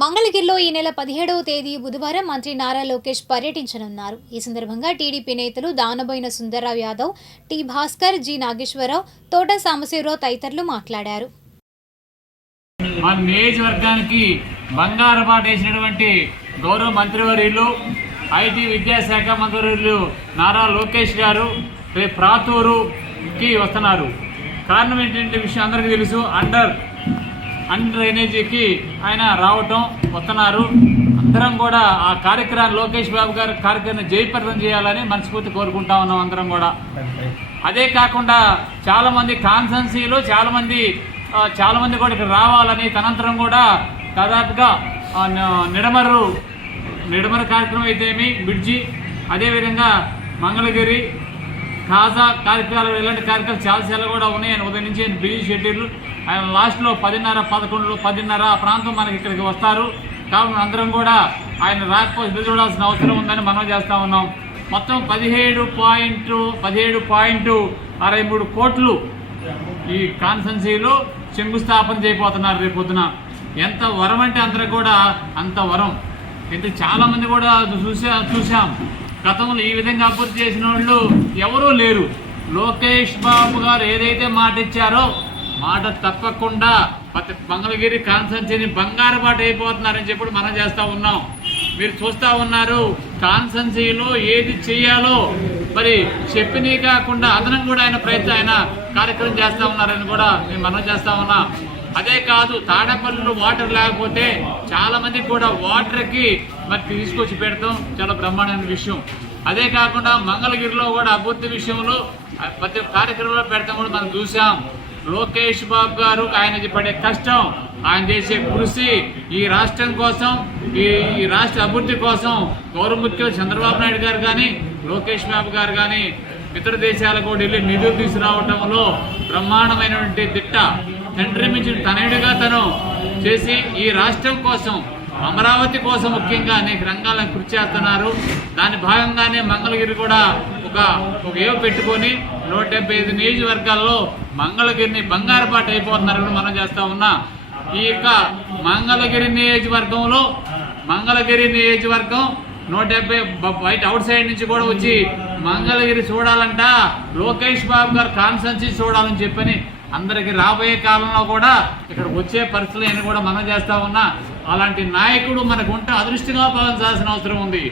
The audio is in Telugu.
మంగళగిరిలో ఈ నెల 17వ తేదీ బుధవారం మంత్రి నారా లోకేష్ పర్యటించనున్నారు. ఈ సందర్భంగా టీడీపీ నేతలు దానబోయిన సుందర్రావు యాదవ్, టి భాస్కర్, జి నాగేశ్వరరావు, తోట సాంబశివరావు తదితరులు మాట్లాడారు. మన నియోజకవర్గానికి బంగారు బాట వేసినటువంటి గౌరవ మంత్రివర్యులు, ఐటీ విద్యాశాఖ మంత్రివర్యులు నారా లోకేష్ గారు రేపు ప్రాతూరుకి వస్తున్నారు. కారణం ఏంటంటే విషయం అందరికీ తెలుసు. అండర్ డ్రైనేజీకి ఆయన రావటం వస్తున్నారు. అందరం కూడా ఆ కార్యక్రమాన్ని, లోకేష్ బాబు గారి కార్యక్రమాన్ని జయప్రదం చేయాలని మనస్ఫూర్తి కోరుకుంటా ఉన్నాం అందరం కూడా. అదే కాకుండా చాలామంది కాన్సెన్సీలో చాలామంది కూడా ఇక్కడ రావాలని తనంతరం కూడా దాదాపుగా నిడమరు కార్యక్రమం అయితేమి, బ్రిడ్జి, అదేవిధంగా మంగళగిరి, ఖాజా కార్యక్రమాలు, ఇలాంటి కార్యక్రమాలు చాలా కూడా ఉన్నాయని ఉదయం నుంచి బిజీ షెడ్యూల్. ఆయన లాస్ట్లో 10:30, 11, 10:30 ఆ ప్రాంతం మనకి ఇక్కడికి వస్తారు. కాబట్టి అందరం కూడా ఆయన రాకపోతే ఎదురు చూడాల్సిన అవసరం ఉందని మనం చేస్తూ ఉన్నాం. మొత్తం 17.63 కోట్లు ఈ కాన్సెన్సీలో శంకుస్థాపన చేయబోతున్నారు రేపు పొద్దున. ఎంత వరం అంటే అందరూ కూడా అంత వరం. అంటే చాలామంది కూడా చూసాం గతంలో ఈ విధంగా అభివృద్ధి చేసిన వాళ్ళు ఎవరూ లేరు. లోకేష్ బాబు గారు ఏదైతే మాట ఇచ్చారో మాట తప్పకుండా మంగళగిరి కాన్సెన్సీని బంగారు బాట అయిపోతున్నారని చెప్పి మనం చేస్తూ ఉన్నాం. మీరు చూస్తూ ఉన్నారు కాన్సెన్సీలో ఏది చేయాలో మరి చెప్పినీ కాకుండా అదనం కూడా ఆయన కార్యక్రమం చేస్తూ ఉన్నారని కూడా మేము మనం చేస్తూ ఉన్నాం. అదే కాదు, తాడపల్లిలో వాటర్ లేకపోతే చాలామందికి కూడా వాటర్కి మరి తీసుకొచ్చి పెడతాం చాలా బ్రహ్మాండమైన విషయం. అదే కాకుండా మంగళగిరిలో కూడా అభివృద్ధి విషయంలో ప్రతి కార్యక్రమంలో పెడతాం కూడా మనం చూసాం. లోకేష్ బాబు గారు ఆయన పడే కష్టం, ఆయన చేసే కృషి ఈ రాష్ట్రం కోసం, ఈ రాష్ట్ర అభివృద్ధి కోసం గౌరవ ముఖ్యమంత్రి చంద్రబాబు నాయుడు గారు కానీ, లోకేష్ బాబు గారు కానీ ఇతర దేశాలకు కూడా వెళ్ళి నిధులు తీసుకురావడంలో బ్రహ్మాండమైనటువంటి దిట్ట. తండ్రి మించిన తనయుడిగా తను చేసి ఈ రాష్ట్రం కోసం, అమరావతి కోసం ముఖ్యంగా అనేక రంగాలను కృషి చేస్తున్నారు. దాని భాగంగానే మంగళగిరి కూడా ఒక ఏవ పెట్టుకొని 175 నియోజకవర్గాల్లో మంగళగిరిని బంగారు బాట అయిపోతున్నారని మనం చేస్తూ ఉన్నాం. ఈ యొక్క మంగళగిరి నియోజకవర్గం 170 బయట అవుట్ సైడ్ నుంచి కూడా వచ్చి మంగళగిరి చూడాలంట, లోకేష్ బాబు గారు కాన్సెన్సీ చూడాలని చెప్పని అందరికి రాబోయే కాలంలో కూడా ఇక్కడ వచ్చే పరిస్థితులు అని కూడా మనం చేస్తూ ఉన్నా. అలాంటి నాయకుడు మనకు ఉంటే అదృష్టంగా భావించాల్సిన అవసరం ఉంది.